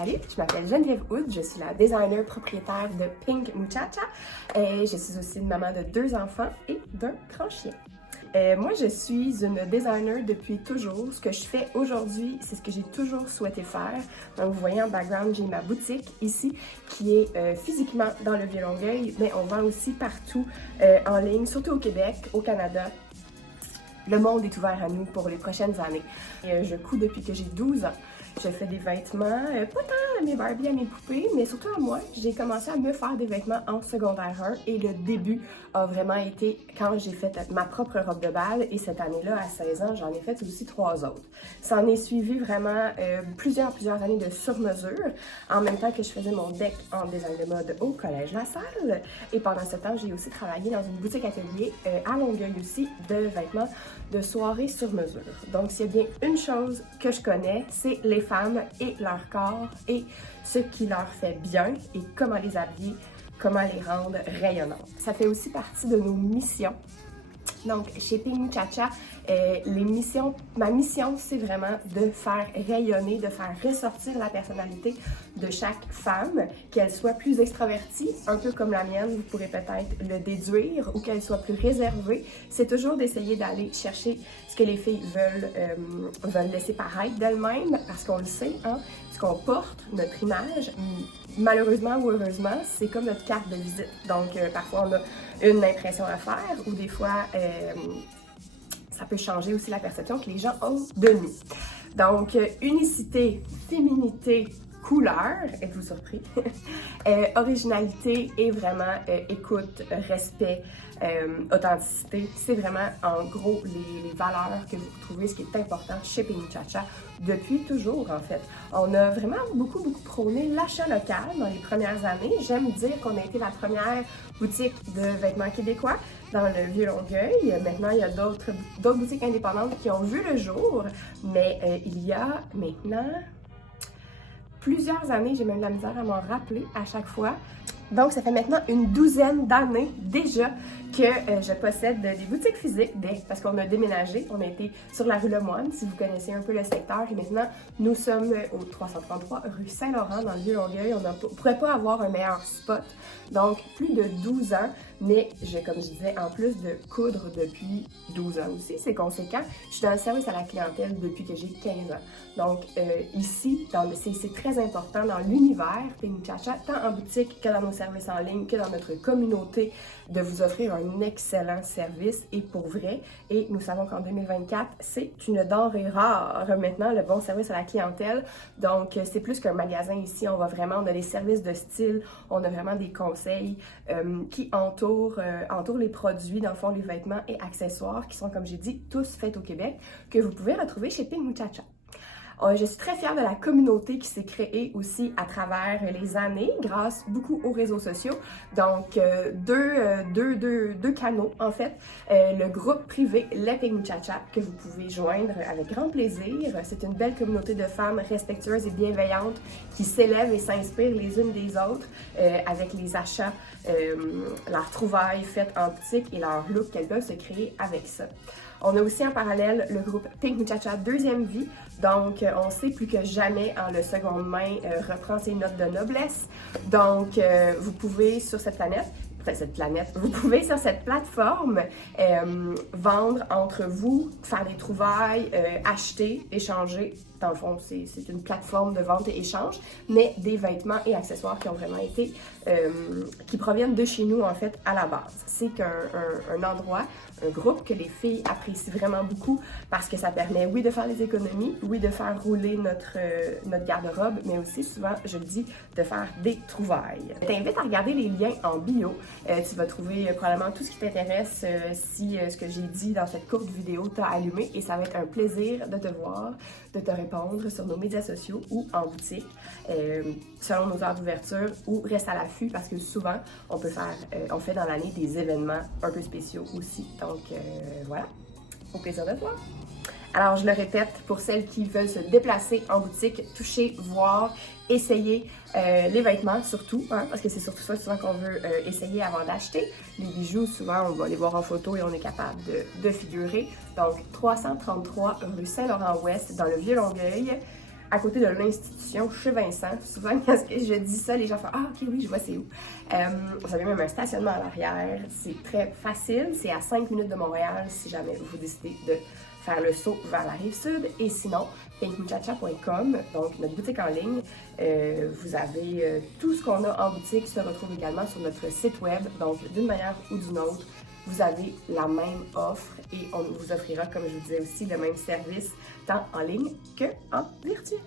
Salut, je m'appelle Geneviève Hood, je suis la designer propriétaire de Pink Muchacha et je suis aussi une maman de 2 enfants et d'un grand chien. Moi, je suis une designer depuis toujours. Ce que je fais aujourd'hui, c'est ce que j'ai toujours souhaité faire. Donc, vous voyez en background, j'ai ma boutique ici qui est physiquement dans le Vieux-Longueuil, mais on vend aussi partout en ligne, surtout au Québec, au Canada. Le monde est ouvert à nous pour les prochaines années. Je couds depuis que j'ai 12 ans. Je fais des vêtements, pas tant à mes Barbies, à mes poupées, mais surtout à moi. J'ai commencé à me faire des vêtements en secondaire 1 et le début a vraiment été quand j'ai fait ma propre robe de bal et cette année-là, à 16 ans, j'en ai fait aussi 3 autres. Ça en est suivi vraiment plusieurs années de sur-mesure, en même temps que je faisais mon deck en design de mode au Collège La Salle. Et pendant ce temps, j'ai aussi travaillé dans une boutique atelier à Longueuil aussi de vêtements de soirée sur mesure. Donc, s'il y a bien une chose que je connais, c'est les femmes et leur corps et ce qui leur fait bien et comment les habiller, comment les rendre rayonnantes. Ça fait aussi partie de nos missions. Donc, chez Pink Muchacha, ma mission, c'est vraiment de faire rayonner, de faire ressortir la personnalité de chaque femme, qu'elle soit plus extravertie, un peu comme la mienne, vous pourrez peut-être le déduire, ou qu'elle soit plus réservée. C'est toujours d'essayer d'aller chercher ce que les filles veulent laisser paraître d'elles-mêmes, parce qu'on le sait, hein, ce qu'on porte, notre image, malheureusement ou heureusement, c'est comme notre carte de visite. Donc, parfois, on a une impression à faire, ou des fois, ça peut changer aussi la perception que les gens ont de nous. Donc, unicité, féminité, couleur, êtes-vous surpris? Originalité et vraiment écoute, respect, authenticité. C'est vraiment en gros les valeurs que vous retrouvez, ce qui est important chez Pink Muchacha depuis toujours en fait. On a vraiment beaucoup prôné l'achat local dans les premières années. J'aime dire qu'on a été la première boutique de vêtements québécois dans le Vieux-Longueuil. Maintenant, il y a d'autres boutiques indépendantes qui ont vu le jour, mais il y a maintenant plusieurs années, j'ai même de la misère à m'en rappeler à chaque fois. Donc, ça fait maintenant une 12aine d'années déjà que je possède des boutiques physiques, parce qu'on a déménagé, on a été sur la rue Lemoine, si vous connaissez un peu le secteur, et maintenant, nous sommes au 333 rue Saint-Laurent, dans le Vieux-Longueuil. On ne pourrait pas avoir un meilleur spot. Donc, plus de 12 ans, mais comme je disais, en plus de coudre depuis 12 ans aussi, c'est conséquent. Je suis dans le service à la clientèle depuis que j'ai 15 ans. Donc, ici, c'est très important dans l'univers Pink Muchacha, tant en boutique que dans nos services en ligne, que dans notre communauté, de vous offrir un excellent service et pour vrai. Et nous savons qu'en 2024, c'est une denrée rare maintenant, le bon service à la clientèle. Donc, c'est plus qu'un magasin ici. On a des services de style, on a vraiment des conseils qui entourent les produits, dans le fond, les vêtements et accessoires qui sont, comme j'ai dit, tous faits au Québec, que vous pouvez retrouver chez Pink Muchacha. Je suis très fière de la communauté qui s'est créée aussi à travers les années, grâce beaucoup aux réseaux sociaux. Donc, deux canaux, en fait. Le groupe privé Les Pink Muchacha, que vous pouvez joindre avec grand plaisir. C'est une belle communauté de femmes respectueuses et bienveillantes qui s'élèvent et s'inspirent les unes des autres avec les achats, leurs trouvailles faites en boutique et leur look qu'elles peuvent se créer avec ça. On a aussi en parallèle le groupe Pink Muchacha Deuxième Vie. Donc, on sait plus que jamais, le seconde main reprend ses notes de noblesse. Donc, vous pouvez sur cette plateforme vendre entre vous, faire des trouvailles, acheter, échanger. Dans le fond, c'est une plateforme de vente et échange, mais des vêtements et accessoires qui ont vraiment été, qui proviennent de chez nous en fait à la base. C'est un endroit, un groupe que les filles apprécient vraiment beaucoup parce que ça permet, oui, de faire des économies, oui, de faire rouler notre garde-robe, mais aussi souvent, je le dis, de faire des trouvailles. Je t'invite à regarder les liens en bio. Tu vas trouver probablement tout ce qui t'intéresse si ce que j'ai dit dans cette courte vidéo t'a allumé et ça va être un plaisir de te voir, de te répondre sur nos médias sociaux ou en boutique selon nos heures d'ouverture ou reste à l'affût parce que souvent on fait dans l'année des événements un peu spéciaux aussi. Donc voilà, au plaisir de te voir. Alors je le répète, pour celles qui veulent se déplacer en boutique, toucher, voir, essayer les vêtements surtout, hein, parce que c'est surtout ça souvent qu'on veut essayer avant d'acheter. Les bijoux, souvent on va les voir en photo et on est capable de figurer. Donc 333 rue Saint-Laurent-Ouest dans le Vieux-Longueuil. à côté de l'institution chez Vincent. Souvent, quand je dis ça, les gens font « Ah, ok, oui, je vois c'est où. » Vous avez même un stationnement à l'arrière. C'est très facile. C'est à 5 minutes de Montréal si jamais vous décidez de faire le saut vers la Rive-Sud. Et sinon, pinkmuchacha.com, donc notre boutique en ligne. Vous avez tout ce qu'on a en boutique se retrouve également sur notre site web. Donc, d'une manière ou d'une autre, vous avez la même offre et on vous offrira, comme je vous disais aussi, le même service tant en ligne qu'en virtuel.